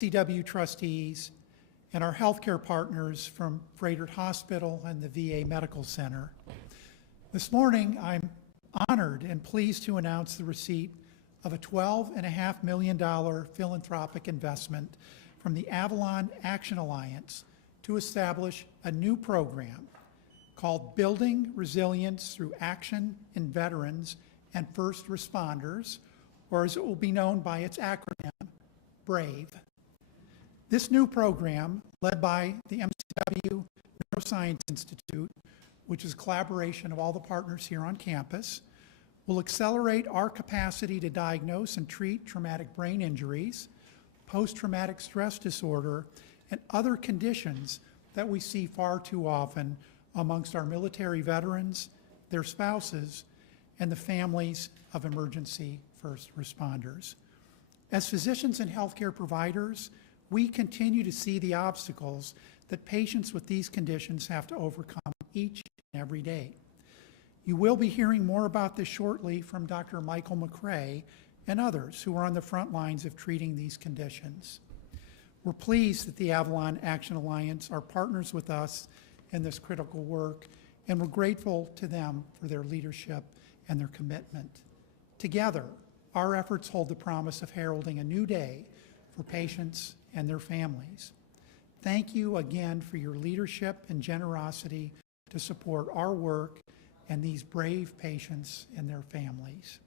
CW trustees, and our healthcare partners from Froedtert Hospital and the VA Medical Center. This morning, I'm honored and pleased to announce the receipt of a $12.5 million philanthropic investment from the Avalon Action Alliance to establish a new program called Building Resilience Through Action in Veterans and First Responders, or as it will be known by its acronym, BRAVE. This new program, led by the MCW Neuroscience Institute, which is a collaboration of all the partners here on campus, will accelerate our capacity to diagnose and treat traumatic brain injuries, post-traumatic stress disorder, and other conditions that we see far too often amongst our military veterans, their spouses, and the families of emergency first responders. As physicians and healthcare providers, we continue to see the obstacles that patients with these conditions have to overcome each and every day. You will be hearing more about this shortly from Dr. Michael McRae and others who are on the front lines of treating these conditions. We're pleased that the Avalon Action Alliance are partners with us in this critical work, and we're grateful to them for their leadership and their commitment. Together, our efforts hold the promise of heralding a new day for patients and their families. Thank you again for your leadership and generosity to support our work and these brave patients and their families.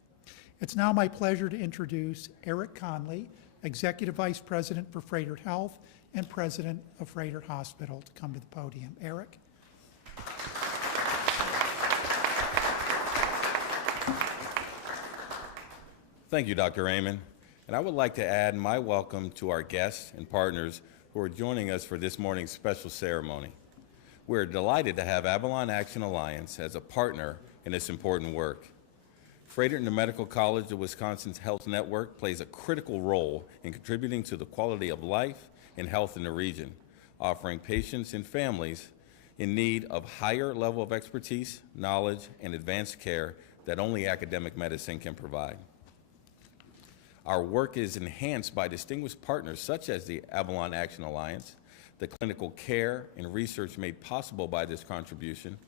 It's now my pleasure to introduce Eric Conley, Executive Vice President for Froedtert Health and President of Froedtert Hospital, to come to the podium. Eric. Thank you, Dr. Raymond. And I would like to add my welcome to our guests and partners who are joining us for this morning's special ceremony. We're delighted to have Avalon Action Alliance as a partner in this important work. Froedtert and the Medical College of Wisconsin's Health Network plays a critical role in contributing to the quality of life and health in the region, offering patients and families in need of higher level of expertise, knowledge, and advanced care that only academic medicine can provide. Our work is enhanced by distinguished partners such as the Avalon Action Alliance. The clinical care and research made possible by this contribution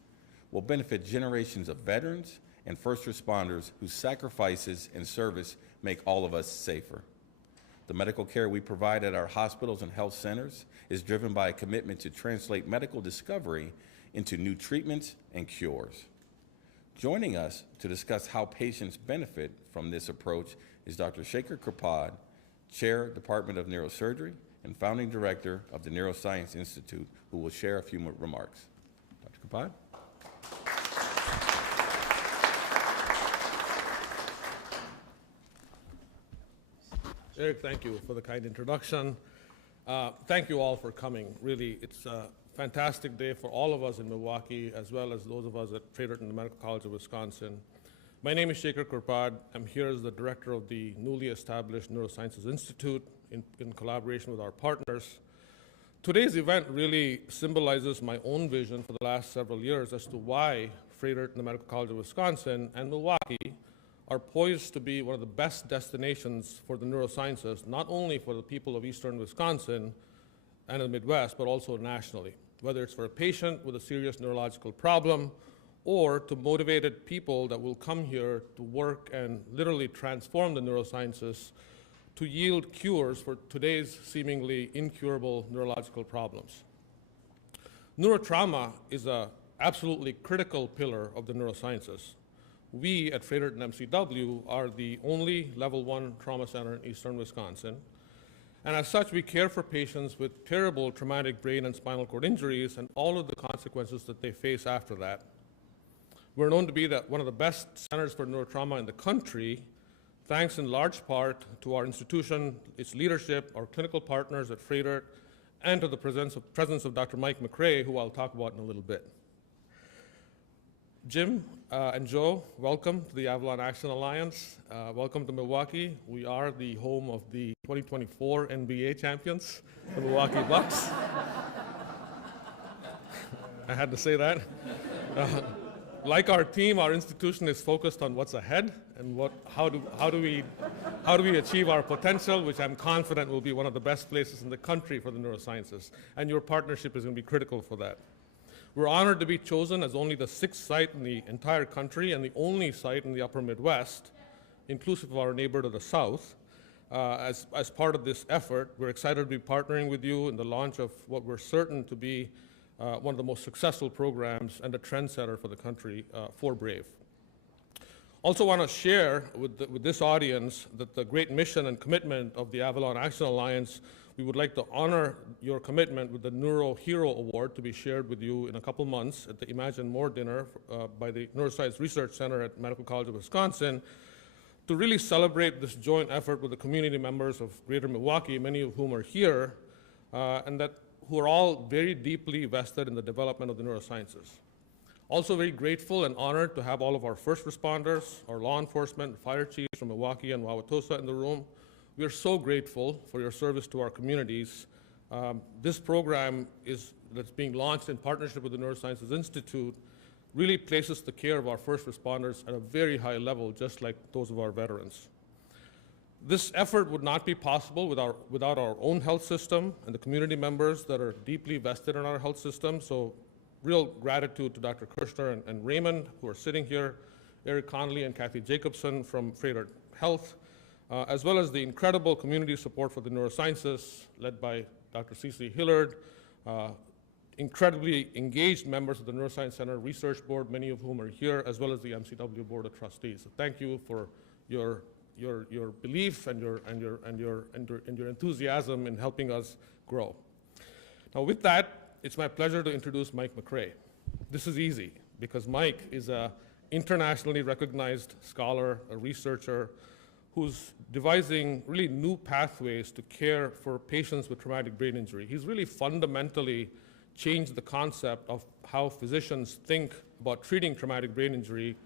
will benefit generations of veterans and first responders whose sacrifices and service make all of us safer. The medical care we provide at our hospitals and health centers is driven by a commitment to translate medical discovery into new treatments and cures. Joining us to discuss how patients benefit from this approach is Dr. Shekhar Kripad, Chair, Department of Neurosurgery, and Founding Director of the Neuroscience Institute, who will share a few remarks. Dr. Kripad? Eric, thank you for the kind introduction. Thank you all for coming. Really, it's a fantastic day for all of us in Milwaukee, as well as those of us at Froedtert and the Medical College of Wisconsin. My name is Shekhar Kripad. I'm here as the director of the newly established Neurosciences Institute in collaboration with our partners. Today's event really symbolizes my own vision for the last several years as to why Froedtert and the Medical College of Wisconsin and Milwaukee are poised to be one of the best destinations for the neurosciences, not only for the people of Eastern Wisconsin and the Midwest, but also nationally, whether it's for a patient with a serious neurological problem or to motivated people that will come here to work and literally transform the neurosciences to yield cures for today's seemingly incurable neurological problems. Neurotrauma is an absolutely critical pillar of the neurosciences. We at Froedtert and MCW are the only level 1 trauma center in Eastern Wisconsin. And as such, we care for patients with terrible traumatic brain and spinal cord injuries and all of the consequences that they face after that. We're known to be one of the best centers for neurotrauma in the country, thanks in large part to our institution, its leadership, our clinical partners at Froedtert, and to the presence of Dr. Mike McRae, who I'll talk about in a little bit. Jim and Joe, welcome to the Avalon Action Alliance. Welcome to Milwaukee. We are the home of the 2024 NBA champions, the Milwaukee Bucks. I had to say that. Like our team, our institution is focused on what's ahead and how do we achieve our potential, which I'm confident will be one of the best places in the country for the neurosciences. And your partnership is going to be critical for that. We're honored to be chosen as only the 6th site in the entire country and the only site in the upper Midwest, inclusive of our neighbor to the south. As part of this effort, we're excited to be partnering with you in the launch of what we're certain to be one of the most successful programs and a trendsetter for the country for BRAVE. Also want to share with this audience that the great mission and commitment of the Avalon Action Alliance, we would like to honor your commitment with the Neuro Hero Award to be shared with you in a couple months at the Imagine More dinner by the Neuroscience Research Center at Medical College of Wisconsin, to really celebrate this joint effort with the community members of Greater Milwaukee, many of whom are here, and who are all very deeply vested in the development of the neurosciences. Also very grateful and honored to have all of our first responders, our law enforcement, fire chiefs from Milwaukee and Wauwatosa in the room. We are so grateful for your service to our communities. This program that's being launched in partnership with the Neurosciences Institute really places the care of our first responders at a very high level, just like those of our veterans. This effort would not be possible without our own health system and the community members that are deeply vested in our health system. So real gratitude to Dr. Kirshner and Raymond, who are sitting here, Eric Connolly and Kathy Jacobson from Froedtert Health, as well as the incredible community support for the neurosciences led by Dr. Cece Hillard, incredibly engaged members of the Neuroscience Center Research Board, many of whom are here, as well as the MCW Board of Trustees. So thank you for your belief and your enthusiasm in helping us grow. Now with that, it's my pleasure to introduce Mike McCrae. This is easy because Mike is an internationally recognized scholar, a researcher, who's devising really new pathways to care for patients with traumatic brain injury. He's really fundamentally changed the concept of how physicians think about treating traumatic brain injury,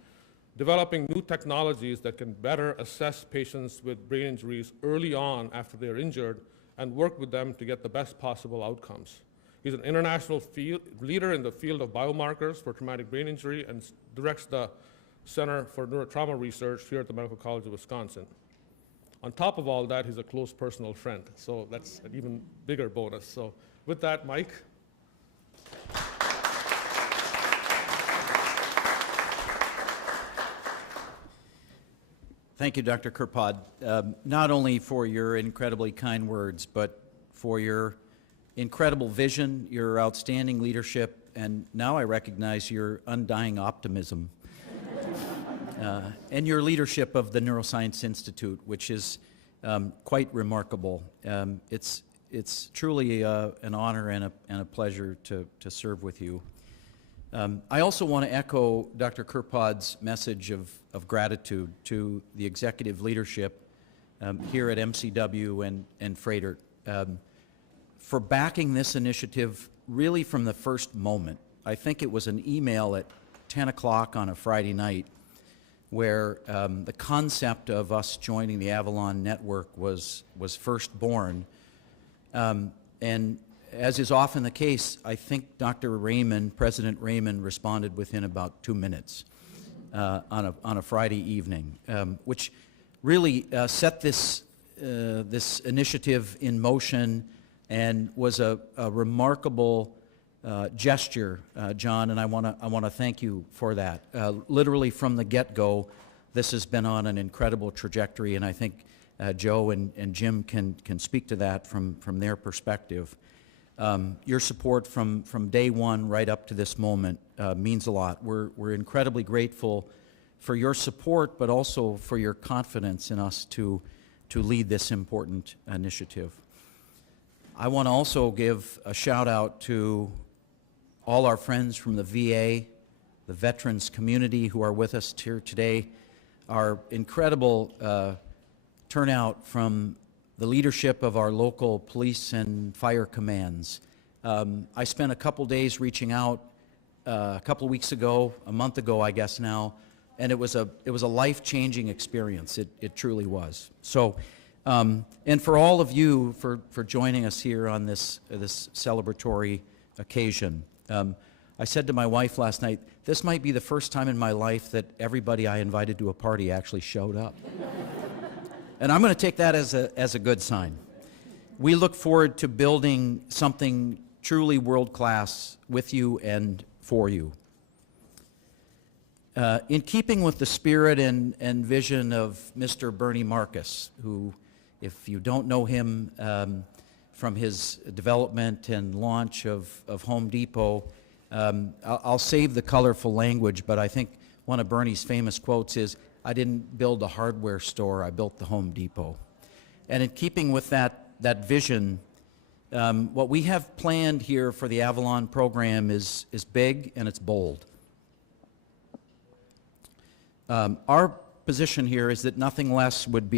developing new technologies that can better assess patients with brain injuries early on after they're injured and work with them to get the best possible outcomes. He's an international leader in the field of biomarkers for traumatic brain injury and directs the Center for Neurotrauma Research here at the Medical College of Wisconsin. On top of all that, he's a close personal friend, so that's an even bigger bonus. So with that, Mike. Thank you, Dr. Kirpod, not only for your incredibly kind words, but for your incredible vision, your outstanding leadership, and now I recognize your undying optimism, and your leadership of the Neuroscience Institute, which is quite remarkable. It's truly an honor and a pleasure to serve with you. I also want to echo Dr. Kirpod's message of gratitude to the executive leadership here at MCW and Froedtert for backing this initiative really from the first moment. I think it was an email at 10 o'clock on a Friday night where the concept of us joining the Avalon network was first born. And as is often the case, I think President Raymond responded within about 2 minutes on a Friday evening, which really set this initiative in motion and was a remarkable gesture, John, and I want to thank you for that. Literally from the get-go, this has been on an incredible trajectory, and I think Joe and Jim can speak to that from their perspective. Your support from day one right up to this moment means a lot. We're incredibly grateful for your support, but also for your confidence in us to lead this important initiative. I want to also give a shout out to all our friends from the VA, the veterans community who are with us here today, our incredible turnout from the leadership of our local police and fire commands. I spent a couple days reaching out a couple weeks ago, a month ago I guess now, and it was a life-changing experience. It truly was. So, and for all of you for joining us here on this celebratory occasion. I said to my wife last night, this might be the first time in my life that everybody I invited to a party actually showed up. And I'm going to take that as a good sign. We look forward to building something truly world-class with you and for you. In keeping with the spirit and vision of Mr. Bernie Marcus, who, if you don't know him from his development and launch of Home Depot, I'll save the colorful language, but I think one of Bernie's famous quotes is, "I didn't build a hardware store, I built the Home Depot." And in keeping with that vision, what we have planned here for the Avalon program is big and it's bold. Our position here is that nothing less would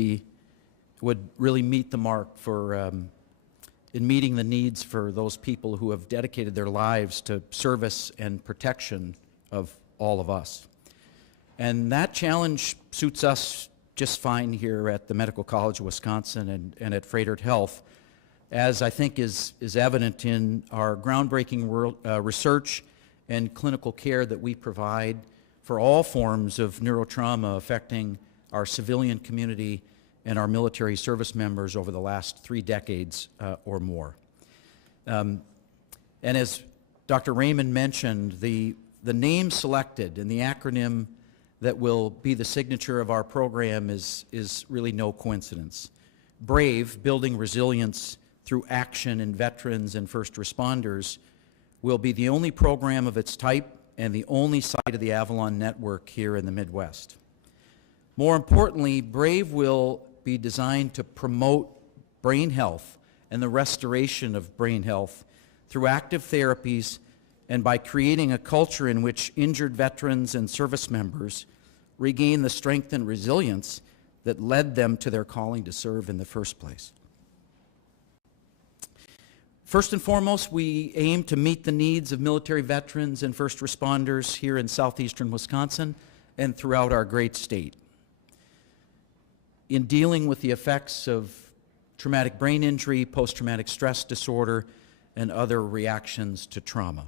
really meet the mark for in meeting the needs for those people who have dedicated their lives to service and protection of all of us. And that challenge suits us just fine here at the Medical College of Wisconsin and at Froedtert Health, as I think is evident in our groundbreaking research and clinical care that we provide for all forms of neurotrauma affecting our civilian community and our military service members over the last 3 decades or more. And as Dr. Raymond mentioned, the name selected and the acronym that will be the signature of our program is really no coincidence. BRAVE, Building Resilience Through Action in Veterans and First Responders, will be the only program of its type and the only site of the Avalon network here in the Midwest. More importantly, BRAVE will be designed to promote brain health and the restoration of brain health through active therapies and by creating a culture in which injured veterans and service members regain the strength and resilience that led them to their calling to serve in the first place. First and foremost, we aim to meet the needs of military veterans and first responders here in southeastern Wisconsin and throughout our great state. In dealing with the effects of traumatic brain injury, post-traumatic stress disorder, and other reactions to trauma.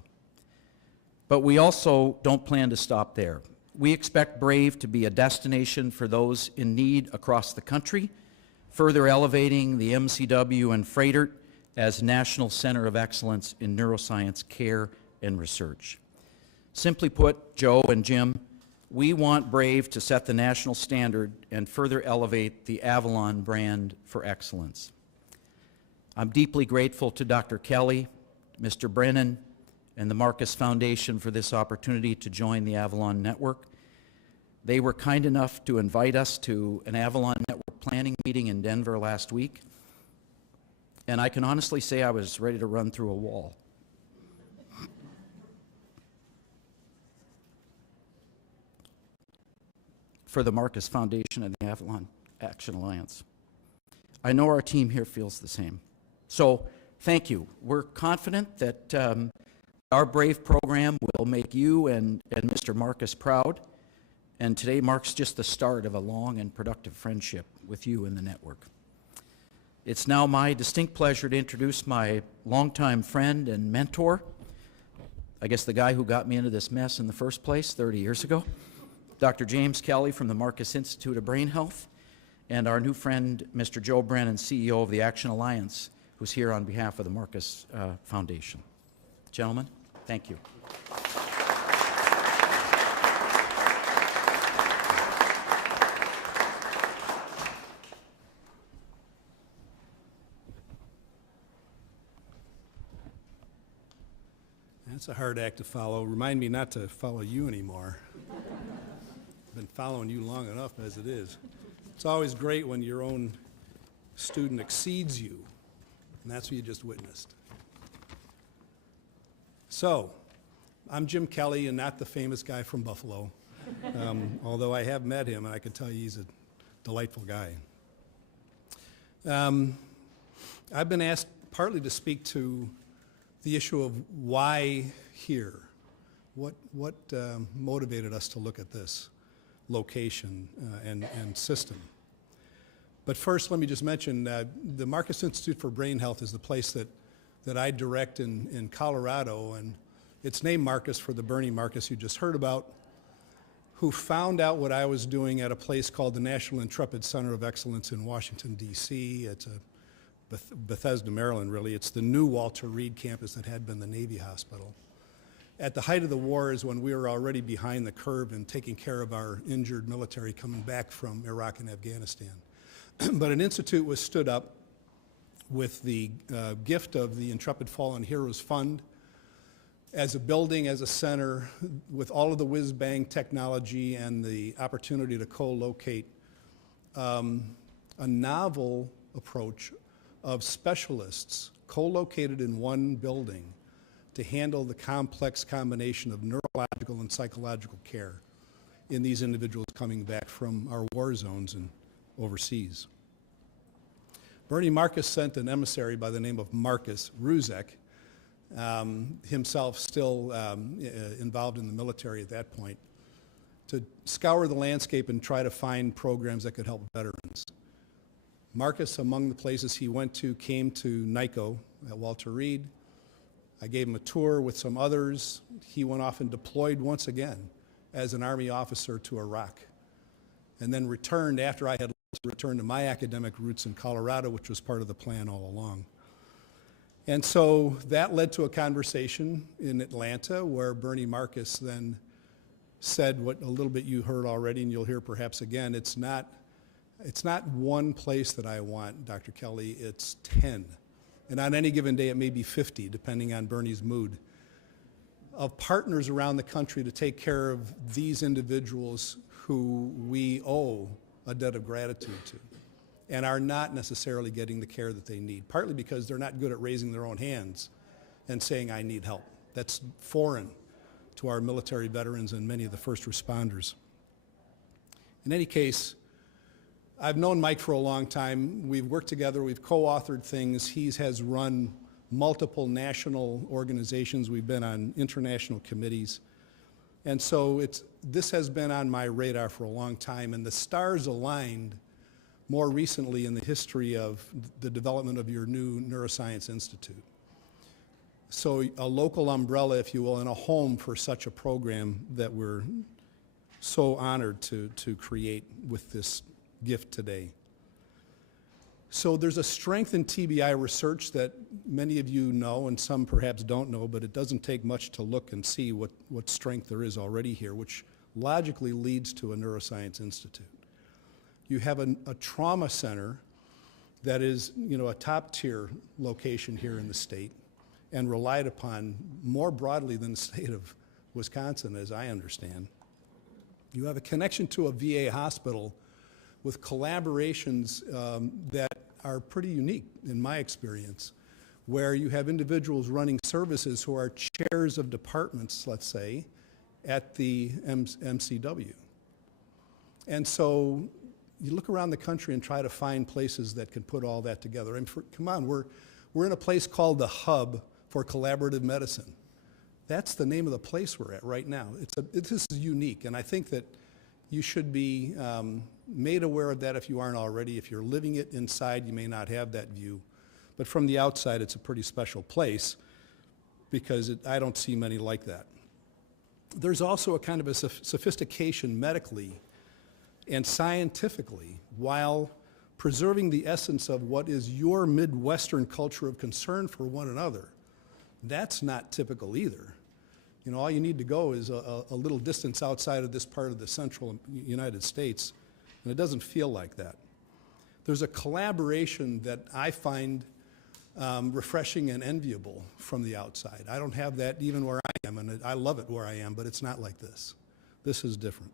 But we also don't plan to stop there. We expect BRAVE to be a destination for those in need across the country, further elevating the MCW and Froedtert as National Center of Excellence in Neuroscience Care and Research. Simply put, Joe and Jim, we want BRAVE to set the national standard and further elevate the Avalon brand for excellence. I'm deeply grateful to Dr. Kelly, Mr. Brennan, and the Marcus Foundation for this opportunity to join the Avalon Network. They were kind enough to invite us to an Avalon Network planning meeting in Denver last week, and I can honestly say I was ready to run through a wall. For the Marcus Foundation and the Avalon Action Alliance. I know our team here feels the same. So, thank you. We're confident that our BRAVE program will make you and Mr. Marcus proud, and today marks just the start of a long and productive friendship with you and the network. It's now my distinct pleasure to introduce my longtime friend and mentor, I guess the guy who got me into this mess in the first place 30 years ago, Dr. James Kelly from the Marcus Institute of Brain Health, and our new friend, Mr. Joe Brennan, CEO of the Action Alliance, who's here on behalf of the Marcus Foundation. Gentlemen, thank you. That's a hard act to follow. Remind me not to follow you anymore. I've been following you long enough as it is. It's always great when your own student exceeds you, and that's what you just witnessed. So, I'm Jim Kelly, and not the famous guy from Buffalo, although I have met him, and I can tell you he's a delightful guy. I've been asked partly to speak to the issue of why here. What motivated us to look at this location and system. But first, let me just mention the Marcus Institute for Brain Health is the place that I direct in Colorado, It's named Marcus for the Bernie Marcus you just heard about, who found out what I was doing at a place called the National Intrepid Center of Excellence in Washington, D.C. It's Bethesda, Maryland, really. It's the new Walter Reed campus that had been the Navy hospital. At the height of the war is when we were already behind the curve in taking care of our injured military coming back from Iraq and Afghanistan. But an institute was stood up with the gift of the Intrepid Fallen Heroes Fund as a building, as a center, with all of the whiz-bang technology and the opportunity to co-locate a novel approach of specialists co-located in one building to handle the complex combination of neurological and psychological care in these individuals coming back from our war zones and overseas. Bernie Marcus sent an emissary by the name of Marcus Ruzek, himself still involved in the military at that point, to scour the landscape and try to find programs that could help veterans. Marcus, among the places he went to, came to NICO at Walter Reed. I gave him a tour with some others. He went off and deployed once again as an Army officer to Iraq, and then returned after I had returned to my academic roots in Colorado, which was part of the plan all along. And so that led to a conversation in Atlanta where Bernie Marcus then said what a little bit you heard already, and you'll hear perhaps again. It's not one place that I want, Dr. Kelly, it's 10. And on any given day, it may be 50, depending on Bernie's mood, of partners around the country to take care of these individuals who we owe a debt of gratitude to and are not necessarily getting the care that they need, partly because they're not good at raising their own hands and saying, I need help. That's foreign to our military veterans and many of the first responders. In any case, I've known Mike for a long time. We've worked together, we've co-authored things. He has run multiple national organizations. We've been on international committees. And so this has been on my radar for a long time, and the stars aligned more recently in the history of the development of your new Neuroscience Institute. So a local umbrella, if you will, and a home for such a program that we're so honored to create with this gift today. So there's a strength in TBI research that many of you know and some perhaps don't know, but it doesn't take much to look and see what strength there is already here, which logically leads to a Neuroscience Institute. You have a trauma center that is, a top-tier location here in the state and relied upon more broadly than the state of Wisconsin, as I understand. You have a connection to a VA hospital with collaborations that are pretty unique in my experience, where you have individuals running services who are chairs of departments, let's say, at the MCW. And so you look around the country and try to find places that can put all that together. And come on, we're in a place called the Hub for Collaborative Medicine. That's the name of the place we're at right now. This is unique, and I think that you should be made aware of that if you aren't already. If you're living it inside, you may not have that view. But from the outside, it's a pretty special place because I don't see many like that. There's also a kind of a sophistication medically and scientifically while preserving the essence of what is your Midwestern culture of concern for one another. That's not typical either. All you need to go is a little distance outside of this part of the central United States, and it doesn't feel like that. There's a collaboration that I find refreshing and enviable from the outside. I don't have that even where I am, and I love it where I am, but it's not like this. This is different.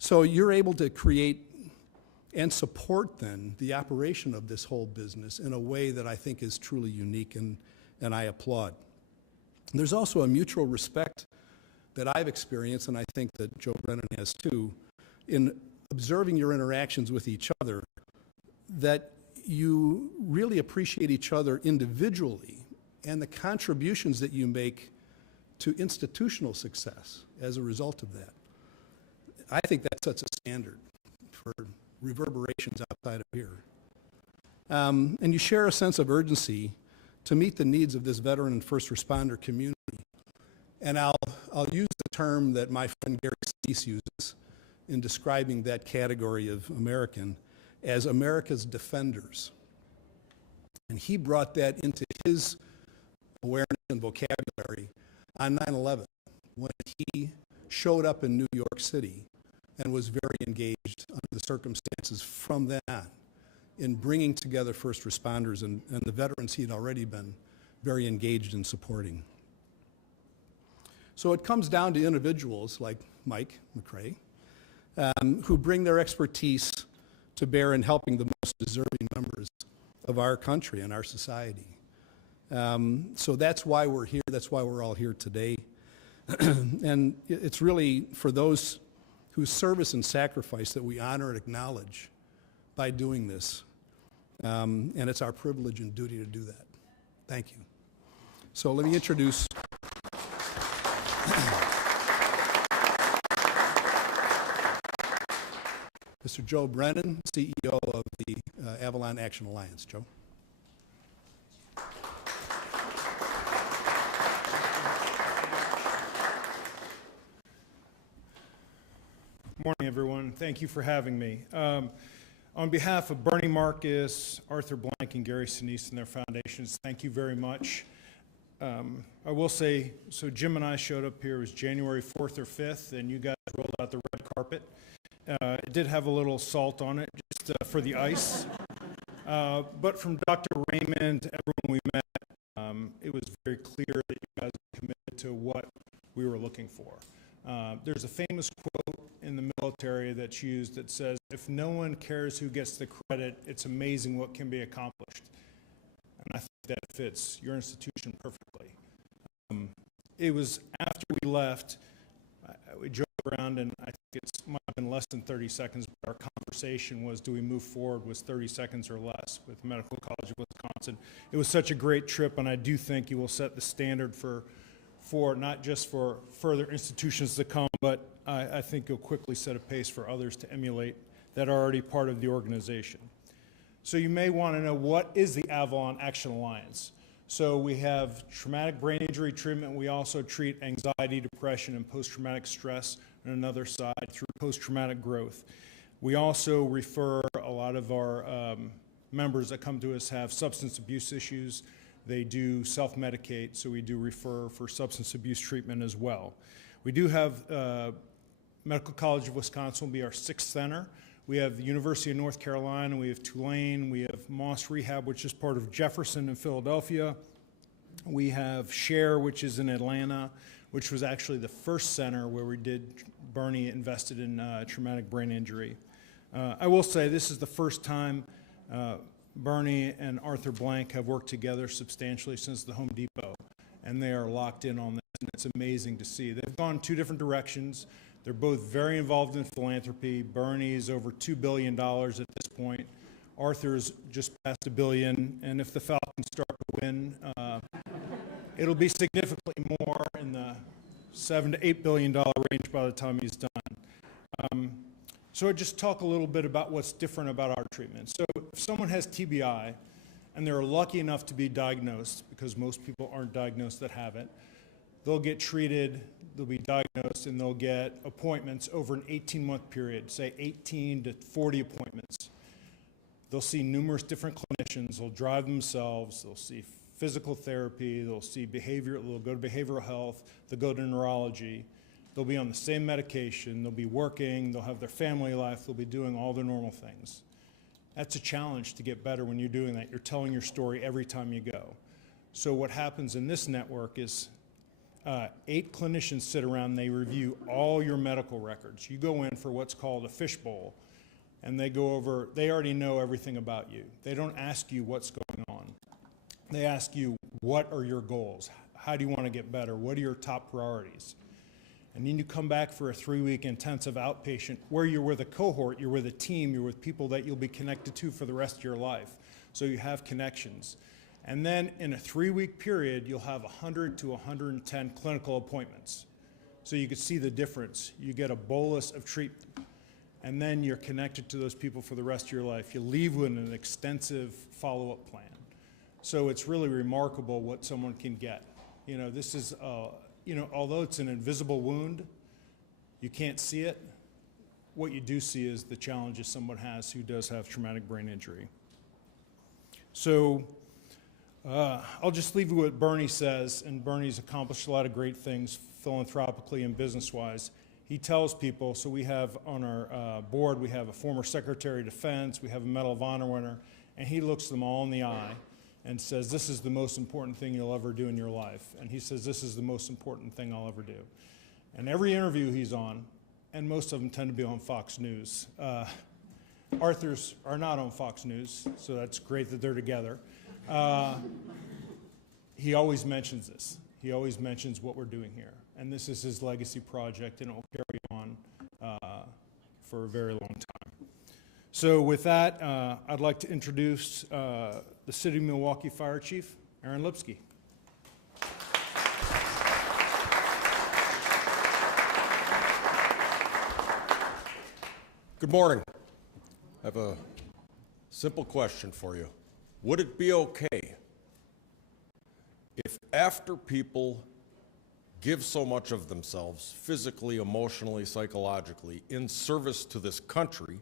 So you're able to create and support then the operation of this whole business in a way that I think is truly unique, and I applaud. There's also a mutual respect that I've experienced, and I think that Joe Brennan has too, in observing your interactions with each other, that you really appreciate each other individually and the contributions that you make to institutional success as a result of that. I think that sets a standard for reverberations outside of here. And you share a sense of urgency to meet the needs of this veteran and first responder community And I'll use the term that my friend Gary Sinise uses in describing that category of American as America's defenders. And he brought that into his awareness and vocabulary on 9/11 when he showed up in New York City and was very engaged under the circumstances from then on in bringing together first responders and the veterans he had already been very engaged in supporting. So it comes down to individuals like Mike McRae, who bring their expertise to bear in helping the most deserving members of our country and our society. So that's why we're here. That's why we're all here today. And it's really for those whose service and sacrifice that we honor and acknowledge by doing this. And it's our privilege and duty to do that. Thank you. So let me introduce Mr. Joe Brennan, CEO of the Avalon Action Alliance. Joe. Morning, everyone. Thank you for having me. On behalf of Bernie Marcus, Arthur Blank, and Gary Sinise and their foundations, thank you very much. I will say, so Jim and I showed up here, it was January 4th or 5th, and you guys rolled out the red carpet. It did have a little salt on it, just for the ice. But from Dr. Raymond, everyone we met, it was very clear that you guys were committed to what we were looking for. There's a famous quote in the military that's used that says, if no one cares who gets the credit, it's amazing what can be accomplished. And I think that fits your institution perfectly. It was after we left, we drove around, and I think it might have been less than 30 seconds, but our conversation was, do we move forward with 30 seconds or less with Medical College of Wisconsin? It was such a great trip, and I do think you will set the standard for not just for further institutions to come, but I think you'll quickly set a pace for others to emulate that are already part of the organization. So you may want to know, what is the Avalon Action Alliance? So we have traumatic brain injury treatment. We also treat anxiety, depression, and post-traumatic stress on another side through post-traumatic growth. We also refer a lot of our members that come to us have substance abuse issues. They do self-medicate, so we do refer for substance abuse treatment as well. We do have Medical College of Wisconsin will be our 6th center. We have the University of North Carolina, we have Tulane, we have Moss Rehab, which is part of Jefferson in Philadelphia. We have Share, which is in Atlanta, which was actually the first center where Bernie invested in traumatic brain injury. I will say this is the first time Bernie and Arthur Blank have worked together substantially since the Home Depot, and they are locked in on this, and it's amazing to see. They've gone 2 different directions. They're both very involved in philanthropy. Bernie's over $2 billion at this point. Arthur's just past $1 billion, and if the Falcons start to win, it'll be significantly more in the $7 to $8 billion range by the time he's done. So I'll just talk a little bit about what's different about our treatment. So if someone has TBI and they're lucky enough to be diagnosed, because most people aren't diagnosed that have it, they'll get treated, they'll be diagnosed, and they'll get appointments over an 18-month period, say 18 to 40 appointments. They'll see numerous different clinicians, they'll drive themselves, they'll see physical therapy, they'll go to behavioral health, they'll go to neurology. They'll be on the same medication, they'll be working, they'll have their family life, they'll be doing all the normal things. That's a challenge to get better when you're doing that. You're telling your story every time you go. So what happens in this network is 8 clinicians sit around, they review all your medical records. You go in for what's called a fishbowl, and they already know everything about you. They don't ask you what's going on. They ask you, what are your goals? How do you want to get better? What are your top priorities? And then you come back for a 3-week intensive outpatient where you're with a cohort, you're with a team, you're with people that you'll be connected to for the rest of your life. So you have connections. And then in a 3-week period, you'll have 100 to 110 clinical appointments. So you can see the difference. You get a bolus of treatment, and then you're connected to those people for the rest of your life. You leave with an extensive follow-up plan. So it's really remarkable what someone can get. You know, this is although it's an invisible wound, you can't see it. What you do see is the challenges someone has who does have traumatic brain injury. So I'll just leave you with what Bernie says, and Bernie's accomplished a lot of great things philanthropically and business-wise. He tells people, so we have on our board, we have a former Secretary of Defense, we have a Medal of Honor winner, and he looks them all in the eye and says, this is the most important thing you'll ever do in your life. And he says, this is the most important thing I'll ever do. And every interview he's on, and most of them tend to be on Fox News. Arthur's are not on Fox News, so that's great that they're together. He always mentions this. He always mentions what we're doing here. And this is his legacy project, and it will carry on for a very long time. So with that, I'd like to introduce the City of Milwaukee Fire Chief, Aaron Lipsky. Good morning. I have a simple question for you. Would it be okay if after people give so much of themselves, physically, emotionally, psychologically, in service to this country,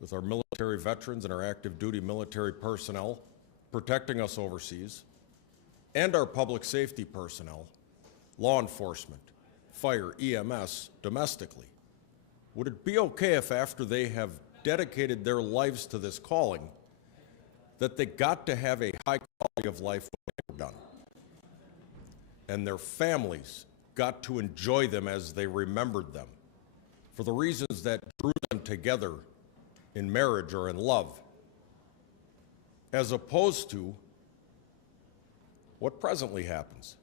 with our military veterans and our active duty military personnel protecting us overseas, and our public safety personnel, law enforcement, fire, EMS, domestically, would it be okay if after they have dedicated their lives to this calling, that they got to have a high quality of life when they were done? And their families got to enjoy them as they remembered them, for the reasons that drew them together in marriage or in love, as opposed to what presently happens.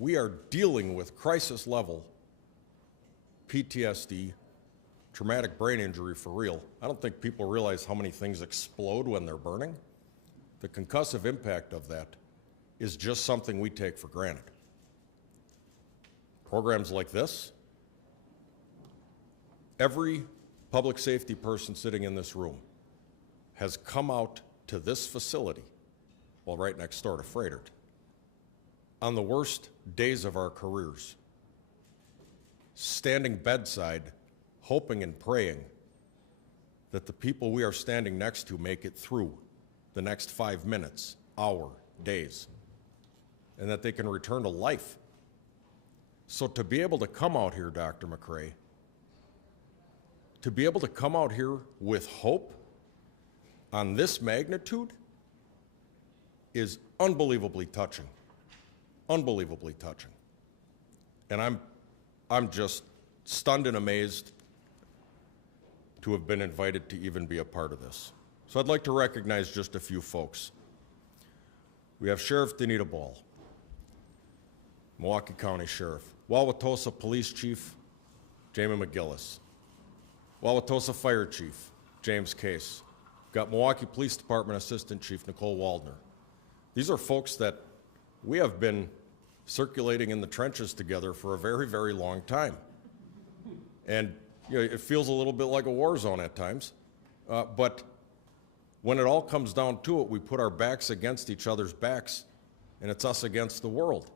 We are dealing with crisis level PTSD, traumatic brain injury for real. I don't think people realize how many things explode when they're burning. The concussive impact of that is just something we take for granted. Programs like this, every public safety person sitting in this room has come out to this facility, well, right next door to Froedtert, on the worst days of our careers, standing bedside, hoping and praying that the people we are standing next to make it through the next 5 minutes, hour, days, and that they can return to life. So to be able to come out here, Dr. McCray, to be able to come out here with hope on this magnitude is unbelievably touching. Unbelievably touching. And I'm just stunned and amazed to have been invited to even be a part of this. So I'd like to recognize just a few folks. We have Sheriff Danita Ball, Milwaukee County Sheriff, Wauwatosa Police Chief, Jamie McGillis, Wauwatosa Fire Chief, James Case. Got Milwaukee Police Department Assistant Chief Nicole Waldner. These are folks that we have been circulating in the trenches together for a very, very long time. And it feels a little bit like a war zone at times. But when it all comes down to it, we put our backs against each other's backs, and it's us against the world.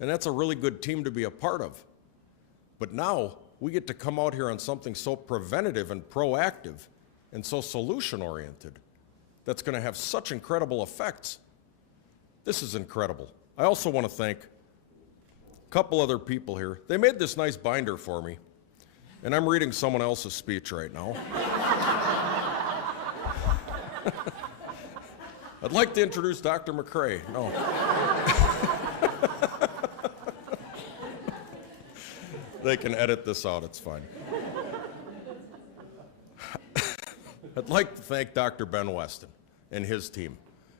And that's a really good team to be a part of. But now we get to come out here on something so preventative and proactive and so solution-oriented that's going to have such incredible effects. This is incredible. I also want to thank a couple other people here. They made this nice binder for me, and I'm reading someone else's speech right now. I'd like to introduce Dr. McCray. No. They can edit this out, it's fine. I'd like to thank Dr. Ben Weston and his team.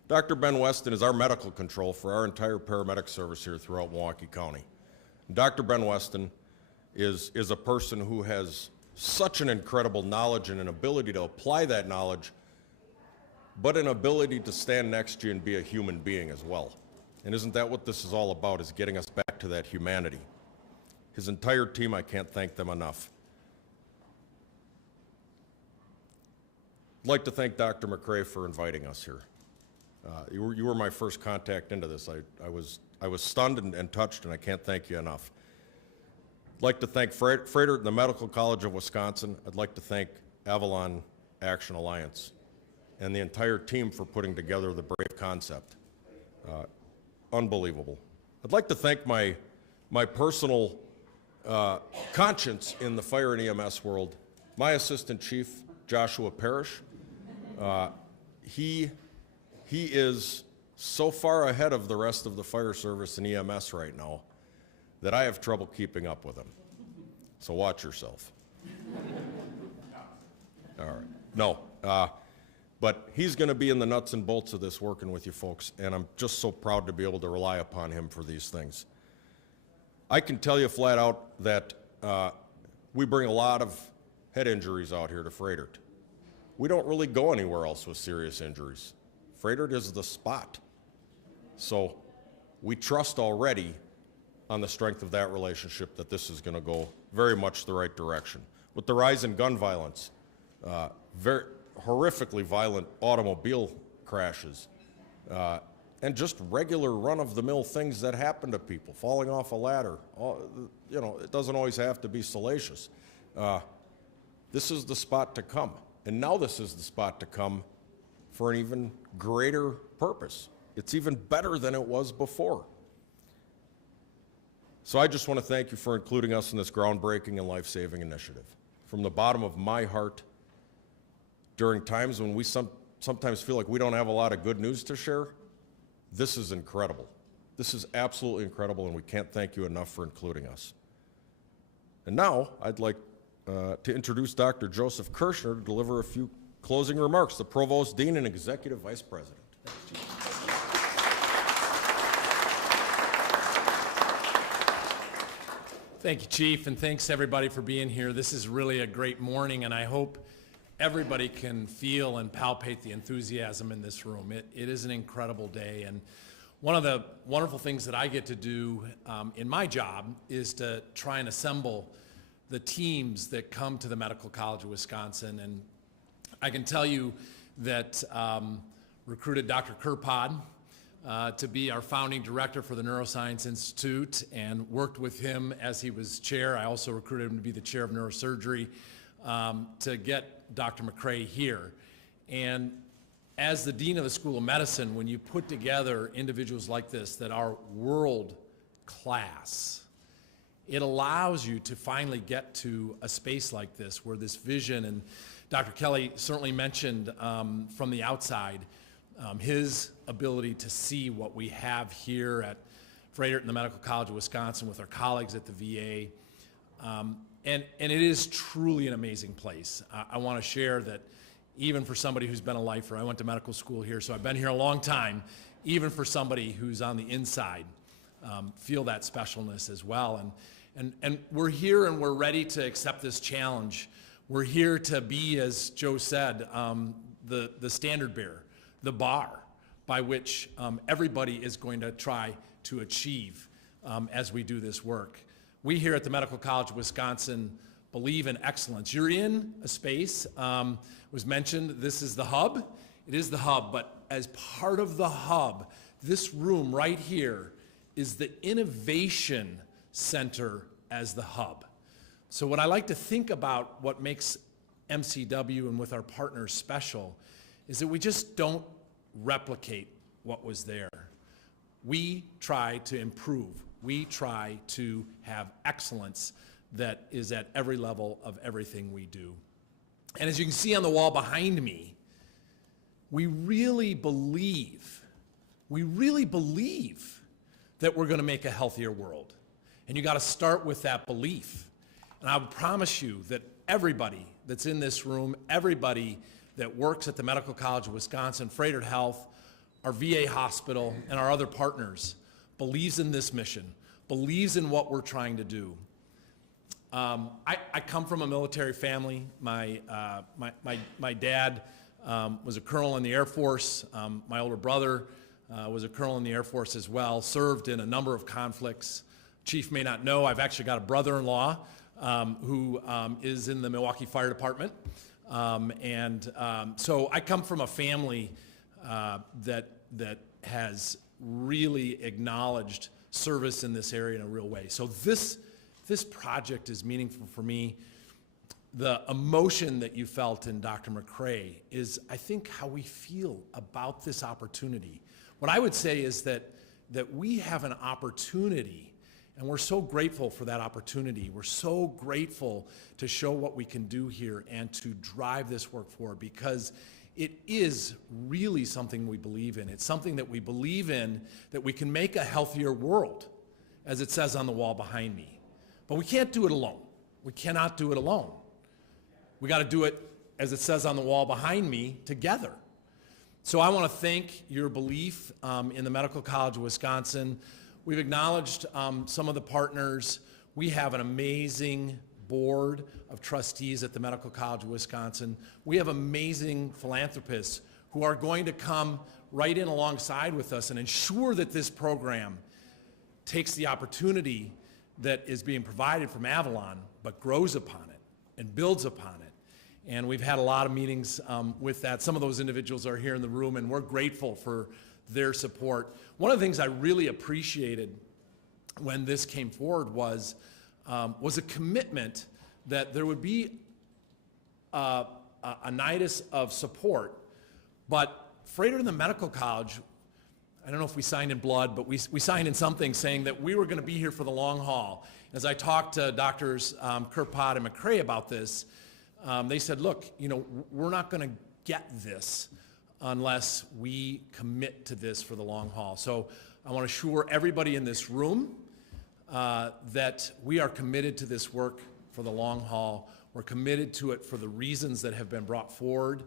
Dr. Ben Weston is our medical control for our entire paramedic service here throughout Milwaukee County. Dr. Ben Weston is a person who has such an incredible knowledge and an ability to apply that knowledge, but an ability to stand next to you and be a human being as well. And isn't that what this is all about, is getting us back to that humanity? His entire team, I can't thank them enough. I'd like to thank Dr. McCray for inviting us here. You were my first contact into this. I was stunned and touched, and I can't thank you enough. I'd like to thank Froedtert and the Medical College of Wisconsin. I'd like to thank Avalon Action Alliance and the entire team for putting together the BRAVE concept. Unbelievable. I'd like to thank my personal conscience in the fire and EMS world, my Assistant Chief, Joshua Parrish. He is so far ahead of the rest of the fire service and EMS right now that I have trouble keeping up with him. So watch yourself. All right. No. But he's going to be in the nuts and bolts of this working with you folks, and I'm just so proud to be able to rely upon him for these things. I can tell you flat out that we bring a lot of head injuries out here to Froedtert. We don't really go anywhere else with serious injuries. Froedtert is the spot. So we trust already on the strength of that relationship that this is going to go very much the right direction. With the rise in gun violence, very horrifically violent automobile crashes, and just regular run-of-the-mill things that happen to people, falling off a ladder. It doesn't always have to be salacious. This is the spot to come. And now this is the spot to come for an even greater purpose. It's even better than it was before. So I just want to thank you for including us in this groundbreaking and life-saving initiative. From the bottom of my heart, during times when we sometimes feel like we don't have a lot of good news to share, this is incredible. This is absolutely incredible, and we can't thank you enough for including us. And now I'd like to introduce Dr. Joseph Kirschner to deliver a few closing remarks, the Provost Dean and Executive Vice President. Thank you, Chief, and thanks everybody for being here. This is really a great morning, and I hope everybody can feel and palpate the enthusiasm in this room. It is an incredible day, and one of the wonderful things that I get to do in my job is to try and assemble the teams that come to the Medical College of Wisconsin. And I can tell you that recruited Dr. Kerpod to be our founding director for the Neuroscience Institute and worked with him as he was chair. I also recruited him to be the chair of neurosurgery to get Dr. McCrae here. And as the dean of the School of Medicine, when you put together individuals like this that are world class, it allows you to finally get to a space like this where this vision, and Dr. Kelly certainly mentioned from the outside his ability to see what we have here at Froedtert and the Medical College of Wisconsin with our colleagues at the VA. And it is truly an amazing place. I want to share that even for somebody who's been a lifer, I went to medical school here, so I've been here a long time, even for somebody who's on the inside, feel that specialness as well. And we're here and we're ready to accept this challenge. We're here to be, as Joe said, the standard bearer, the bar by which everybody is going to try to achieve as we do this work. We here at the Medical College of Wisconsin believe in excellence. You're in a space, was mentioned, this is the hub. It is the hub, but as part of the hub, this room right here is the innovation center as the hub. So what I like to think about what makes MCW and with our partners special is that we just don't replicate what was there. We try to improve. We try to have excellence that is at every level of everything we do. And as you can see on the wall behind me, we really believe that we're going to make a healthier world. And you got to start with that belief. And I would promise you that everybody that's in this room, everybody that works at the Medical College of Wisconsin, Froedtert Health, our VA hospital, and our other partners believes in this mission, believes in what we're trying to do. I come from a military family. My dad was a colonel in the Air Force. My older brother was a colonel in the Air Force as well, served in a number of conflicts. Chief may not know, I've actually got a brother-in-law who is in the Milwaukee Fire Department. So I come from a family that that has really acknowledged service in this area in a real way. So this project is meaningful for me. The emotion that you felt in Dr. McCrae is, I think, how we feel about this opportunity. What I would say is that we have an opportunity, and we're so grateful for that opportunity. We're so grateful to show what we can do here and to drive this work forward, because it is really something we believe in. It's something that we believe in, that we can make a healthier world, as it says on the wall behind me. But we can't do it alone. We cannot do it alone. We got to do it, as it says on the wall behind me, together. So I want to thank your belief in the Medical College of Wisconsin. We've acknowledged some of the partners. We have an amazing board of trustees at the Medical College of Wisconsin. We have amazing philanthropists who are going to come right in alongside with us and ensure that this program takes the opportunity that is being provided from Avalon, but grows upon it and builds upon it. And we've had a lot of meetings with that. Some of those individuals are here in the room, and we're grateful for their support. One of the things I really appreciated when this came forward was a commitment that there would be a nidus of support, but Froedtert and the Medical College, I don't know if we signed in blood, but we signed in something saying that we were going to be here for the long haul. As I talked to Doctors Kirkpott and McCrae about this, they said, look, we're not going to get this unless we commit to this for the long haul. So I want to assure everybody in this room that we are committed to this work for the long haul. We're committed to it for the reasons that have been brought forward,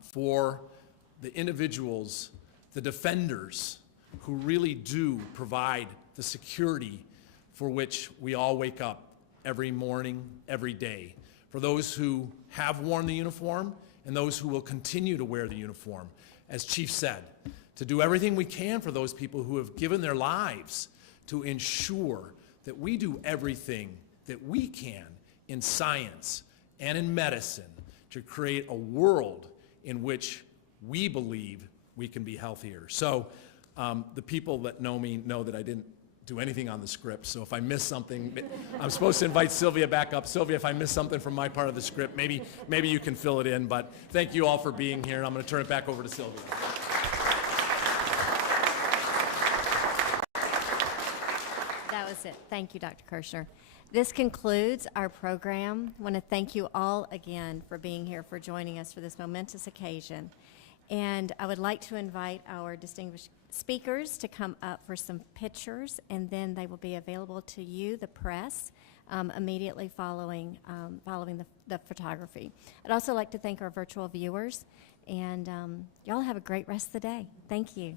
for the individuals, the defenders who really do provide the security for which we all wake up every morning, every day. For those who have worn the uniform and those who will continue to wear the uniform. As Chief said, to do everything we can for those people who have given their lives to ensure that we do everything that we can in science and in medicine to create a world in which we believe we can be healthier. So the people that know me know that I didn't do anything on the script, so if I miss something, I'm supposed to invite Sylvia back up. Sylvia, if I miss something from my part of the script, maybe you can fill it in, but thank you all for being here, and I'm going to turn it back over to Sylvia. That was it. Thank you, Dr. Kirschner. This concludes our program. I want to thank you all again for being here, for joining us for this momentous occasion. And I would like to invite our distinguished speakers to come up for some pictures, and then they will be available to you, the press, immediately following the photography. I'd also like to thank our virtual viewers, and y'all have a great rest of the day. Thank you.